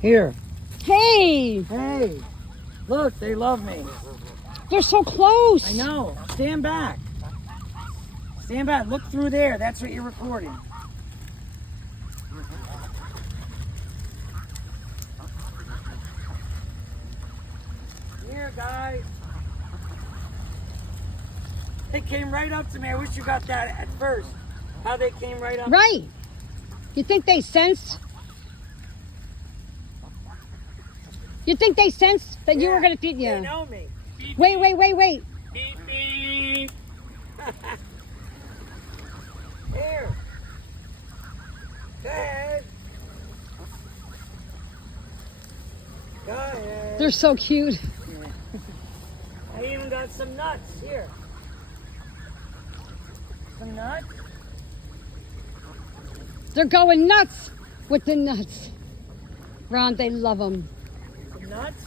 Here. Hey, Hey. Look, they love me. they're so close. I know. Stand back. Stand back. Look through there. That's what you're recording. Here, guys. They came right up to me. I wish you got that at first. How they came right up. Right. You think they sensed? You think they sensed that you were gonna feed? They Yeah. know me. Wait. Beep, beep. Here. Go ahead. Go ahead. They're so cute. I even got some nuts here. Some nuts? They're going nuts with the nuts. Ron, they love them. Some nuts?